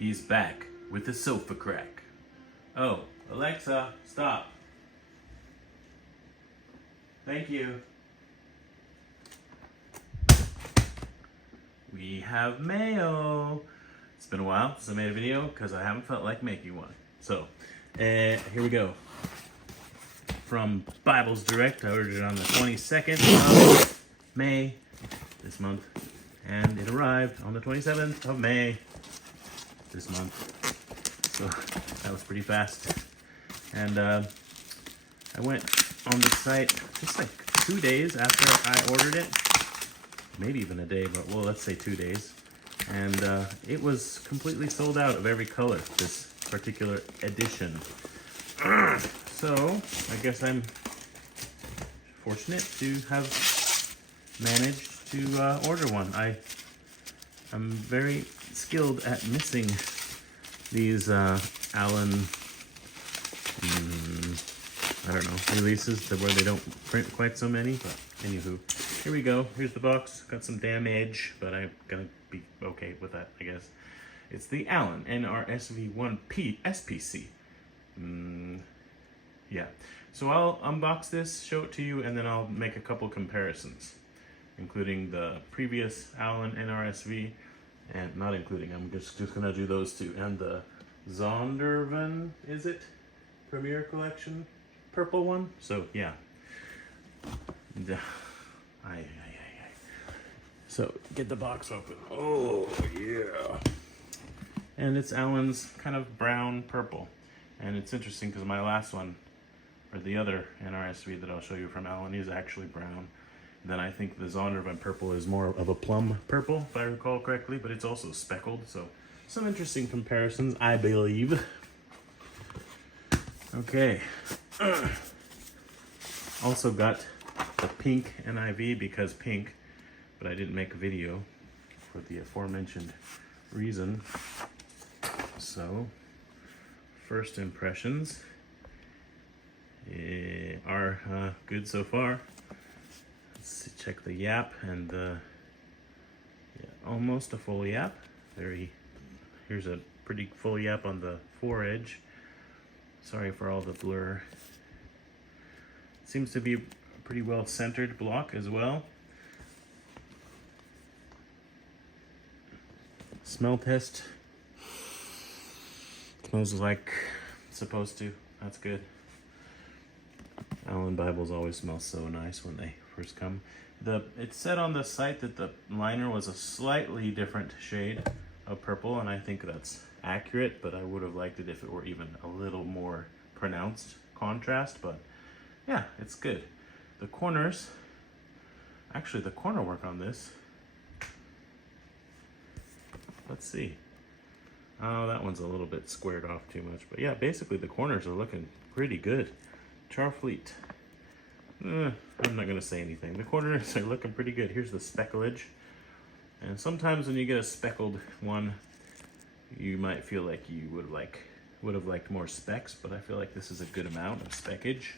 He's back with the sofa crack. Oh, Alexa, stop. Thank you. We have mayo. It's been a while since I made a video because I haven't felt like making one. So, here we go. From Bibles Direct, I ordered it on the 22nd of May this month, and it arrived on the 27th of May this month. So that was pretty fast. And I went on the site just like 2 days after I ordered it, maybe even a day, but well, let's say 2 days. And it was completely sold out of every color, this particular edition. So I guess I'm fortunate to have managed to order one. I'm very skilled at missing these Allen, I don't know, releases where they don't print quite so many, but anywho. Here we go, here's the box. Got some damage, but I'm gonna be okay with that, I guess. It's the ALLAN NRSV 1P SPC. Yeah, so I'll unbox this, show it to you, and then I'll make a couple comparisons, including the previous ALLAN NRSV, and not including, I'm just gonna do those two, and the Zondervan, is it? Premier Collection, purple one. So yeah. So get the box open. Oh yeah. And it's Allen's kind of brown purple. And it's interesting because my last one, or the other NRSV that I'll show you from Allen, is actually brown. Then I think the Zondervan purple is more of a plum purple, if I recall correctly, but it's also speckled. So some interesting comparisons, I believe. Okay. Also got the pink NIV because pink, but I didn't make a video for the aforementioned reason. So, first impressions are good so far. Let's see, check the yap, and almost a full yap. Here's a pretty full yap on the foredge. Sorry for all the blur. Seems to be a pretty well centered block as well. Smell test. Smells like it's supposed to. That's good. Allen Bibles always smell so nice when they first come. It said on the site that the liner was a slightly different shade of purple, and I think that's accurate, but I would have liked it if it were even a little more pronounced contrast, but yeah, it's good. The corners, actually the corner work on this, let's see. Oh, that one's a little bit squared off too much, but yeah, basically the corners are looking pretty good. Charfleet. I'm not gonna say anything. The corners are looking pretty good. Here's the specklage. And sometimes when you get a speckled one, you might feel like you would have liked more specks, but I feel like this is a good amount of speckage.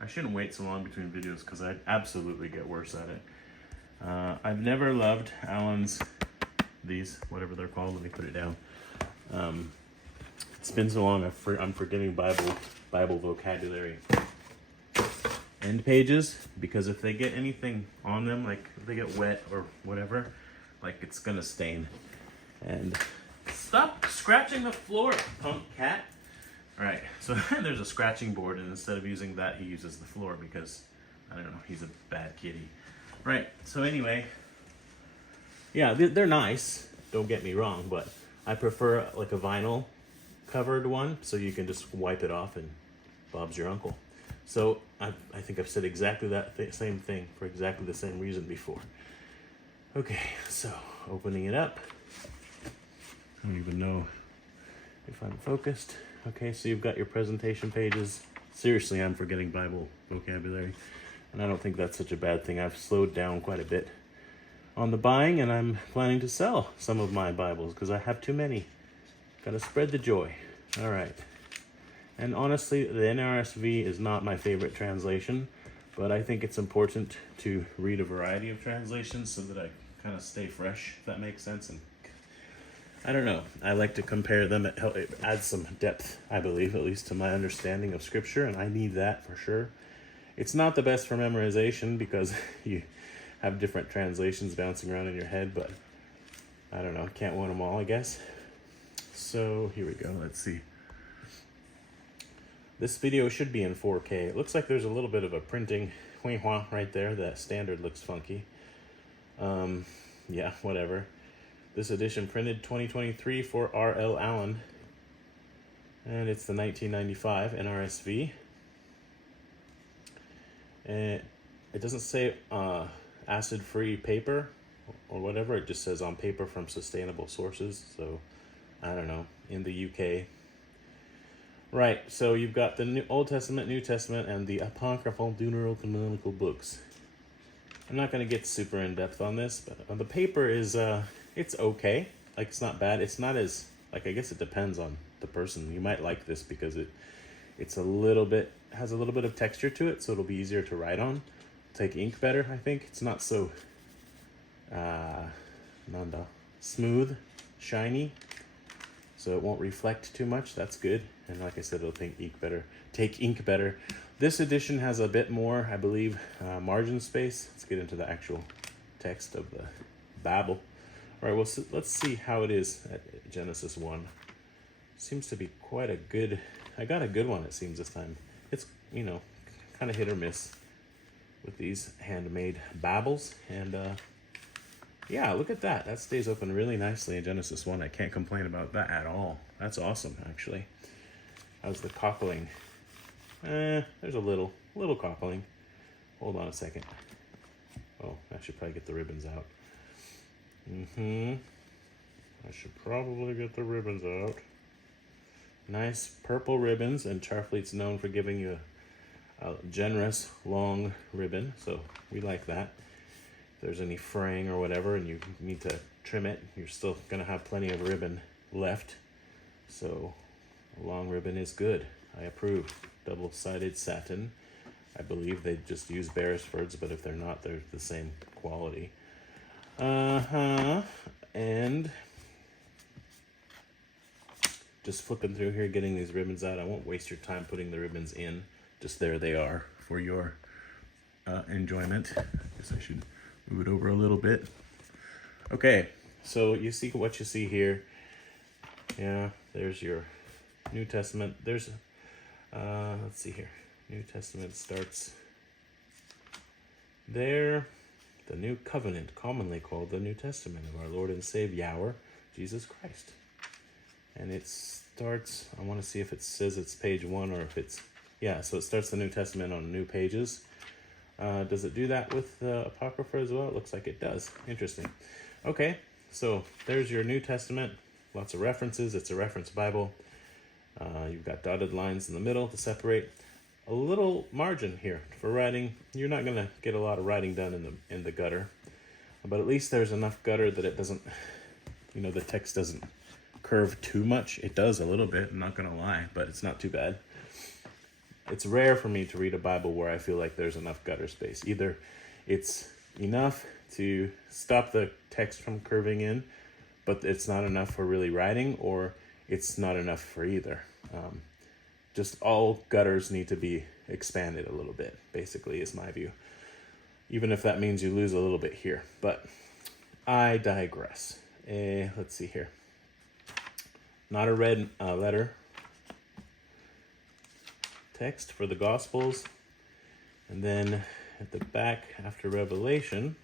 I shouldn't wait so long between videos because I absolutely get worse at it. I've never loved Allen's, these, whatever they're called, let me put it down. It's been so long, I'm forgetting Bible vocabulary. End pages, because if they get anything on them, like if they get wet or whatever, like it's gonna stain. And stop scratching the floor, punk cat. All right, so there's a scratching board, and instead of using that, he uses the floor because, I don't know, he's a bad kitty. Right, so anyway, yeah, they're nice, don't get me wrong, but I prefer like a vinyl covered one, so you can just wipe it off and Bob's your uncle. So I think I've said exactly that same thing for exactly the same reason before. Okay, so opening it up. I don't even know if I'm focused. Okay, so you've got your presentation pages. Seriously, I'm forgetting Bible vocabulary, and I don't think that's such a bad thing. I've slowed down quite a bit on the buying, and I'm planning to sell some of my Bibles because I have too many. Gotta spread the joy. All right. And honestly, the NRSV is not my favorite translation, but I think it's important to read a variety of translations so that I kind of stay fresh, if that makes sense. And I don't know. I like to compare them. It adds some depth, I believe, at least to my understanding of Scripture, and I need that for sure. It's not the best for memorization because you have different translations bouncing around in your head, but I don't know. Can't win them all, I guess. So here we go. Let's see. This video should be in 4K. It looks like there's a little bit of a printing right there. That standard looks funky. Yeah, whatever. This edition printed 2023 for R.L. Allen. And it's the 1995 NRSV. And it doesn't say acid-free paper or whatever. It just says on paper from sustainable sources. So, I don't know, in the UK. Right, so you've got the Old Testament, New Testament, and the apocryphal deuterocanonical books. I'm not going to get super in-depth on this, but the paper is, it's okay. Like, it's not bad. It's not as, like, I guess it depends on the person. You might like this because it's a little bit, has a little bit of texture to it, so it'll be easier to write on. Take ink better, I think. It's not so, smooth, shiny, so it won't reflect too much. That's good. And like I said, it'll take ink better. This edition has a bit more, I believe, margin space. Let's get into the actual text of the Bible. All right, well, so let's see how it is at Genesis 1. Seems to be quite a good, I got a good one, it seems, this time. It's, you know, kind of hit or miss with these handmade Bibles. And yeah, look at that. That stays open really nicely in Genesis 1. I can't complain about that at all. That's awesome, actually. How's the cockling? There's a little cockling. Hold on a second. Oh, I should probably get the ribbons out. I should probably get the ribbons out. Nice purple ribbons, and Charfleet's known for giving you a generous long ribbon, so we like that. If there's any fraying or whatever and you need to trim it, you're still gonna have plenty of ribbon left. So a long ribbon is good. I approve. Double-sided satin. I believe they just use Beresfords, but if they're not, they're the same quality. And just flipping through here, getting these ribbons out. I won't waste your time putting the ribbons in. Just there they are for your enjoyment. I guess I should move it over a little bit. Okay, so you see what you see here. Yeah, there's your New Testament. There's, let's see here. New Testament starts there. The New Covenant, commonly called the New Testament of our Lord and Savior, Jesus Christ. And it starts, I want to see if it says it's page 1 or if it's, yeah, so it starts the New Testament on new pages. Does it do that with the Apocrypha as well? It looks like it does. Interesting. Okay, so there's your New Testament. Lots of references. It's a reference Bible. You've got dotted lines in the middle to separate. A little margin here for writing. You're not going to get a lot of writing done in the gutter, but at least there's enough gutter that it doesn't, you know, the text doesn't curve too much. It does a little bit, I'm not going to lie, but it's not too bad. It's rare for me to read a Bible where I feel like there's enough gutter space. Either it's enough to stop the text from curving in, but it's not enough for really writing, or it's not enough for either. Just all gutters need to be expanded a little bit, basically, is my view. Even if that means you lose a little bit here. But I digress. Let's see here. Not a red letter text for the Gospels. And then at the back, after Revelation,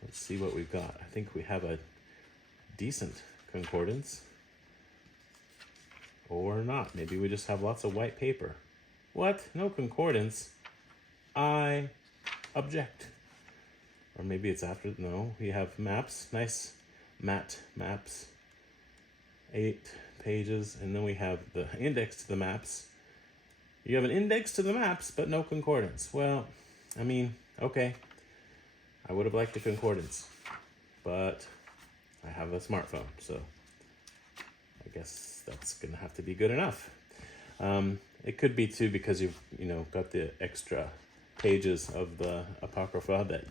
let's see what we've got. I think we have a decent concordance. Or not. Maybe we just have lots of white paper. What? No concordance? I object. Or maybe it's after. No, we have maps. Nice matte maps. 8 pages. And then we have the index to the maps. You have an index to the maps, but no concordance. Well, I mean, okay. I would have liked a concordance. But I have a smartphone, so I guess that's gonna have to be good enough. It could be too because you've got the extra pages of the Apocrypha that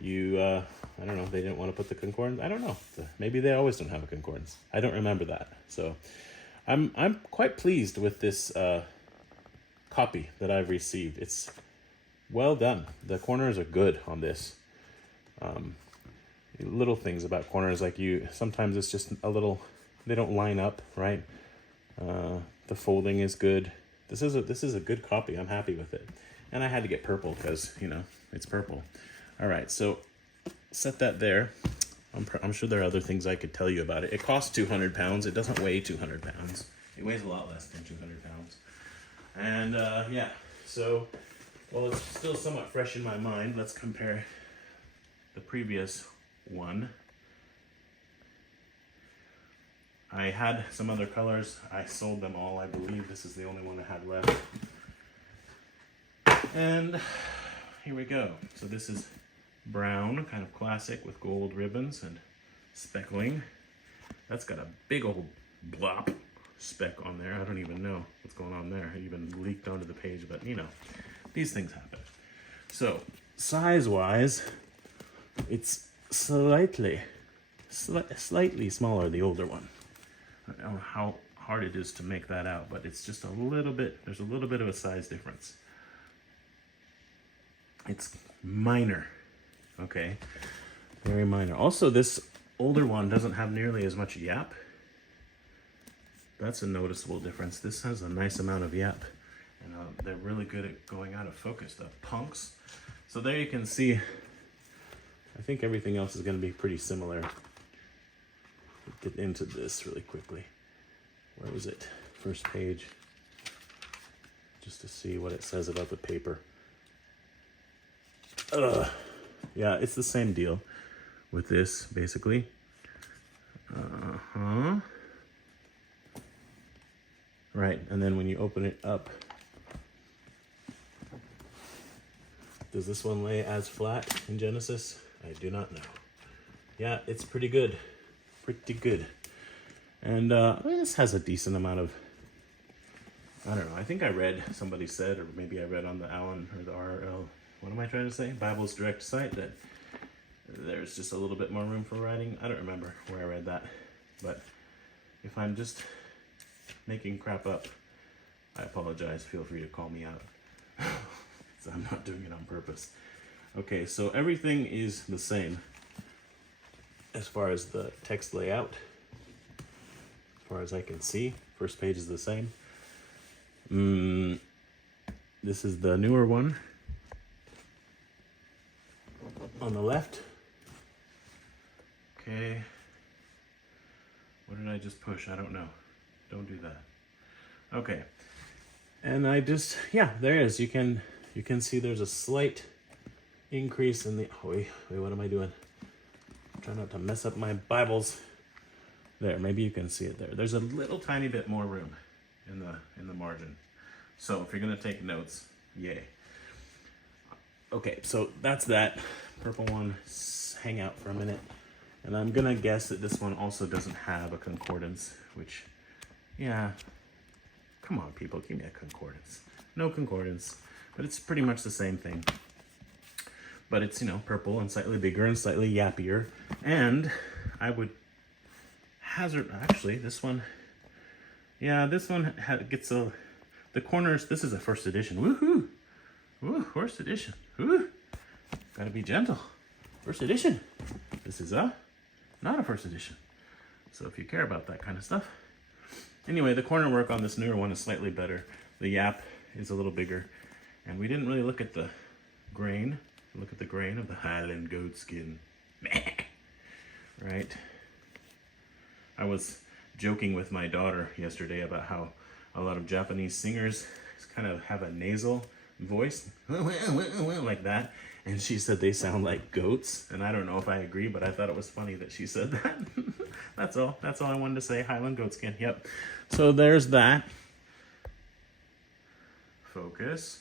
you, I don't know, they didn't want to put the concordance. I don't know. Maybe they always don't have a concordance. I don't remember that. So I'm quite pleased with this copy that I've received. It's well done. The corners are good on this. Little things about corners, like sometimes it's just a little, they don't line up, right? The folding is good. This is a good copy. I'm happy with it. And I had to get purple because, you know, it's purple. All right, so set that there. I'm sure there are other things I could tell you about it. It costs 200 pounds. It doesn't weigh 200 pounds. It weighs a lot less than 200 pounds. And yeah, so, well, it's still somewhat fresh in my mind. Let's compare the previous one. I had some other colors. I sold them all. I believe this is the only one I had left. And here we go. So this is brown, kind of classic with gold ribbons and speckling. That's got a big old blop speck on there. I don't even know what's going on there. It even leaked onto the page, but you know, these things happen. So size-wise, it's slightly smaller, the older one. I don't know how hard it is to make that out, but it's just a little bit, there's a little bit of a size difference. It's minor, okay? Very minor. Also, this older one doesn't have nearly as much yap. That's a noticeable difference. This has a nice amount of yap, and they're really good at going out of focus, the punks. So there you can see, I think everything else is going to be pretty similar. Get into this really quickly. Where was it? First page. Just to see what it says about the paper. Yeah, it's the same deal with this, basically. Right, and then when you open it up, does this one lay as flat in Genesis? I do not know. Yeah, it's pretty good. Pretty good. And this has a decent amount of, I don't know, I think I read, somebody said, or maybe I read on the ALLAN or the RL, what am I trying to say? Bible's Direct site, that there's just a little bit more room for writing. I don't remember where I read that, but if I'm just making crap up, I apologize. Feel free to call me out. So I'm not doing it on purpose. Okay, so everything is the same as far as the text layout. As far as I can see, first page is the same. This is the newer one. On the left. Okay. What did I just push? I don't know. Don't do that. Okay. And I just, yeah, there is. You can see there's a slight increase in the, oh, wait, what am I doing? Try not to mess up my Bibles. There, maybe you can see it there. There's a little tiny bit more room in the margin. So if you're gonna take notes, yay. Okay, so that's that. Purple one, hang out for a minute. And I'm gonna guess that this one also doesn't have a concordance, which, yeah, come on people, give me a concordance. No concordance, but it's pretty much the same thing. But it's, you know, purple and slightly bigger and slightly yappier. And I would hazard, actually, this one, yeah, this one gets the corners, this is a first edition, woohoo! Woo, first edition, woo! Gotta be gentle. First edition. This is not a first edition. So if you care about that kind of stuff. Anyway, the corner work on this newer one is slightly better. The yap is a little bigger. And we didn't really look at the grain. Look at the grain of the Highland goat skin. Right? I was joking with my daughter yesterday about how a lot of Japanese singers kind of have a nasal voice, like that. And she said they sound like goats. And I don't know if I agree, but I thought it was funny that she said that. That's all. That's all I wanted to say. Highland goat skin. Yep. So there's that. Focus.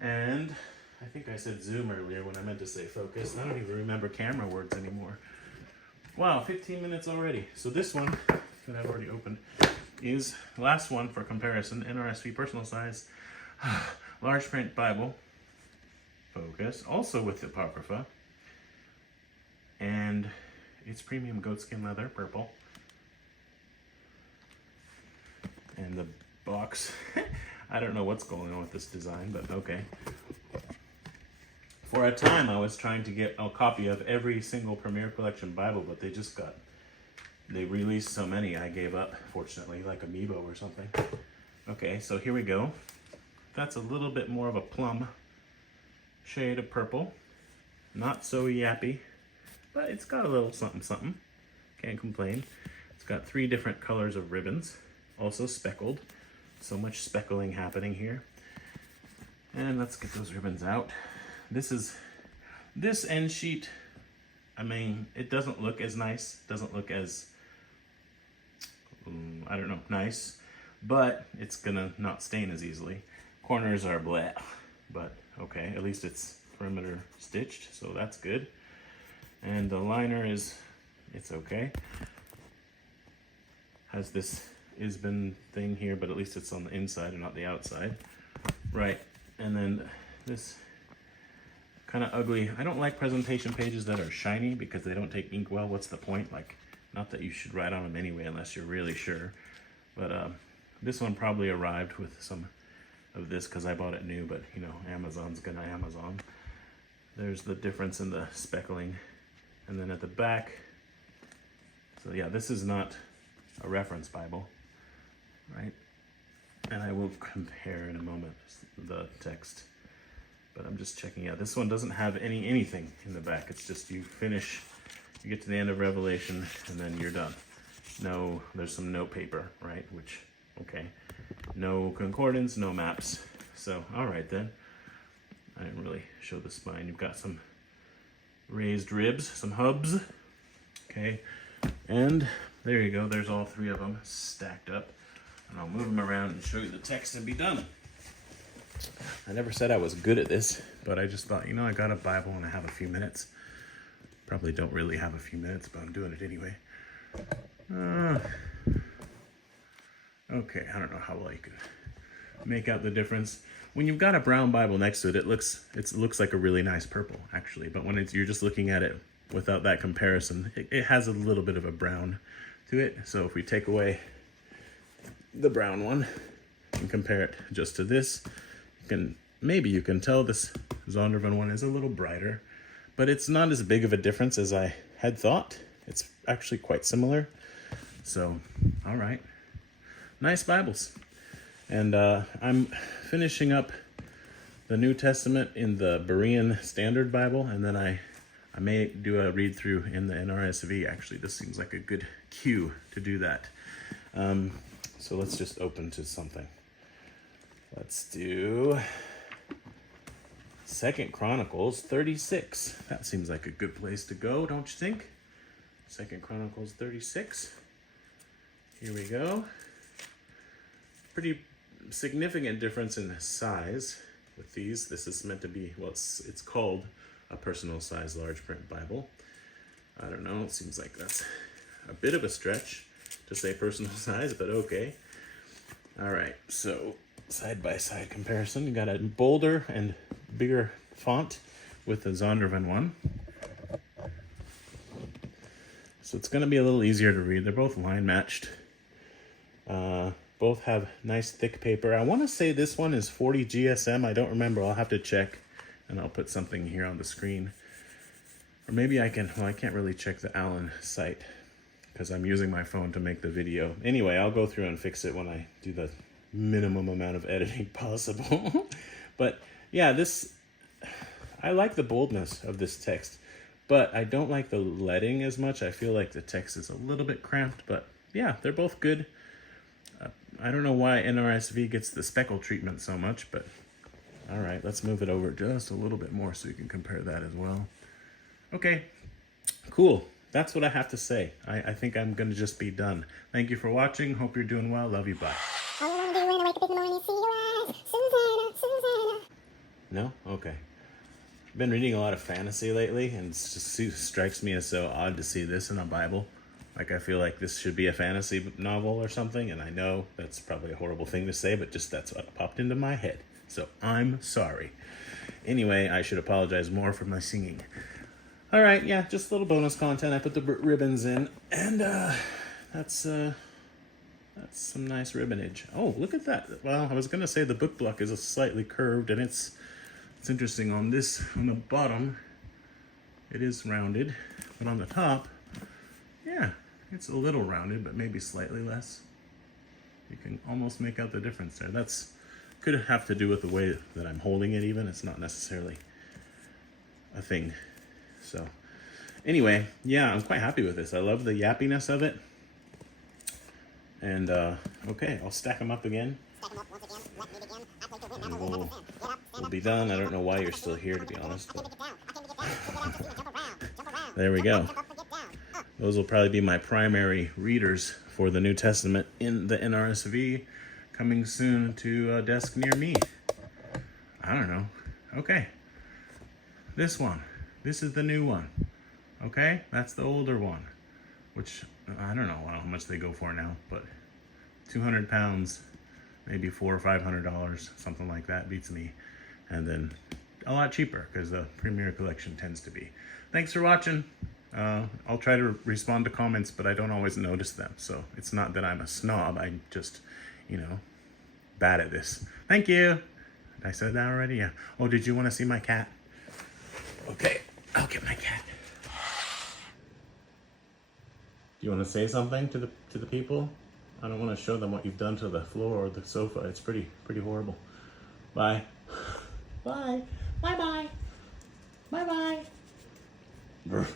And I think I said zoom earlier when I meant to say focus. I don't even remember camera words anymore. Wow, 15 minutes already. So this one that I've already opened is the last one for comparison. NRSV personal size, large print Bible. Focus, also with Apocrypha. And it's premium goatskin leather, purple. And the box, I don't know what's going on with this design, but okay. For a time, I was trying to get a copy of every single Premier Collection Bible, but they released so many, I gave up, fortunately, like Amiibo or something. Okay, so here we go. That's a little bit more of a plum shade of purple. Not so yappy, but it's got a little something something. Can't complain. It's got 3 different colors of ribbons, also speckled. So much speckling happening here. And let's get those ribbons out. This end sheet, I mean, it doesn't look as nice, doesn't look as, I don't know, nice, but it's gonna not stain as easily. Corners are blah, but okay, at least it's perimeter stitched, so that's good. And the liner it's okay. Has this ISBN thing here, but at least it's on the inside and not the outside. Right, and then this kind of ugly. I don't like presentation pages that are shiny because they don't take ink well. What's the point? Like, not that you should write on them anyway unless you're really sure. But this one probably arrived with some of this because I bought it new, but you know, Amazon's gonna Amazon. There's the difference in the speckling. And then at the back, so yeah, this is not a reference Bible, right? And I will compare in a moment the text. But I'm just checking out. This one doesn't have anything in the back. It's just you get to the end of Revelation, and then you're done. No, there's some note paper, right? Which, okay. No concordance, no maps. So, all right then. I didn't really show the spine. You've got some raised ribs, some hubs. Okay, and there you go. There's all 3 of them stacked up. And I'll move them around and show you the text and be done. I never said I was good at this, but I just thought, you know, I got a Bible and I have a few minutes. Probably don't really have a few minutes, but I'm doing it anyway. Okay, I don't know how well you can make out the difference. When you've got a brown Bible next to it, it looks like a really nice purple, actually. But when you're just looking at it without that comparison, it has a little bit of a brown to it. So if we take away the brown one and compare it just to this, maybe you can tell this Zondervan one is a little brighter, but it's not as big of a difference as I had thought. It's actually quite similar. So, all right. Nice Bibles. And I'm finishing up the New Testament in the Berean Standard Bible, and then I may do a read through in the NRSV. Actually, this seems like a good cue to do that. So let's just open to something. Let's do 2 Chronicles 36. That seems like a good place to go, don't you think? 2 Chronicles 36. Here we go. Pretty significant difference in size with these. This is meant to be, well, it's called a personal size large print Bible. I don't know, it seems like that's a bit of a stretch to say personal size, but okay. All right, so side-by-side comparison. You got a bolder and bigger font with the Zondervan one. So it's going to be a little easier to read. They're both line matched. Both have nice thick paper. I want to say this one is 40 GSM. I don't remember. I'll have to check, and I'll put something here on the screen. Or maybe I can, well, I can't really check the Allen site because I'm using my phone to make the video. Anyway, I'll go through and fix it when I do the minimum amount of editing possible. But yeah, I like the boldness of this text, but I don't like the leading as much. I feel like the text is a little bit cramped, but yeah, they're both good. I don't know why NRSV gets the speckle treatment so much, but all right, let's move it over just a little bit more so you can compare that as well. Okay, cool. That's what I have to say. I think I'm going to just be done. Thank you for watching. Hope you're doing well. Love you. Bye. No? Okay. I've been reading a lot of fantasy lately, and it just strikes me as so odd to see this in a Bible. Like, I feel like this should be a fantasy novel or something, and I know that's probably a horrible thing to say, but just that's what popped into my head. So I'm sorry. Anyway, I should apologize more for my singing. All right, yeah, just a little bonus content. I put the ribbons in, and that's some nice ribbonage. Oh, look at that. Well, I was gonna say the book block is slightly curved, and it's interesting on the bottom, it is rounded, but on the top, yeah, it's a little rounded, but maybe slightly less. You can almost make out the difference there. That's could have to do with the way that I'm holding it even. It's not necessarily a thing. So anyway, yeah, I'm quite happy with this. I love the yappiness of it. And okay, I'll stack them up again. And we'll be done. I don't know why you're still here, to be honest. But there we go. Those will probably be my primary readers for the New Testament in the NRSV, coming soon to a desk near me. I don't know. Okay. This one. This is the new one. Okay? That's the older one, which I don't know how much they go for now, but 200 pounds, maybe $400 or $500, something like that, beats me. And then a lot cheaper because the Premier Collection tends to be. Thanks for watching. I'll try to respond to comments, but I don't always notice them. So it's not that I'm a snob. I'm just, bad at this. Thank you. Did I say that already? Yeah. Oh, did you want to see my cat? Okay, I'll get my cat. Do you want to say something to the people? I don't want to show them what you've done to the floor or the sofa. It's pretty horrible. Bye. Bye. Bye-bye. Bye-bye.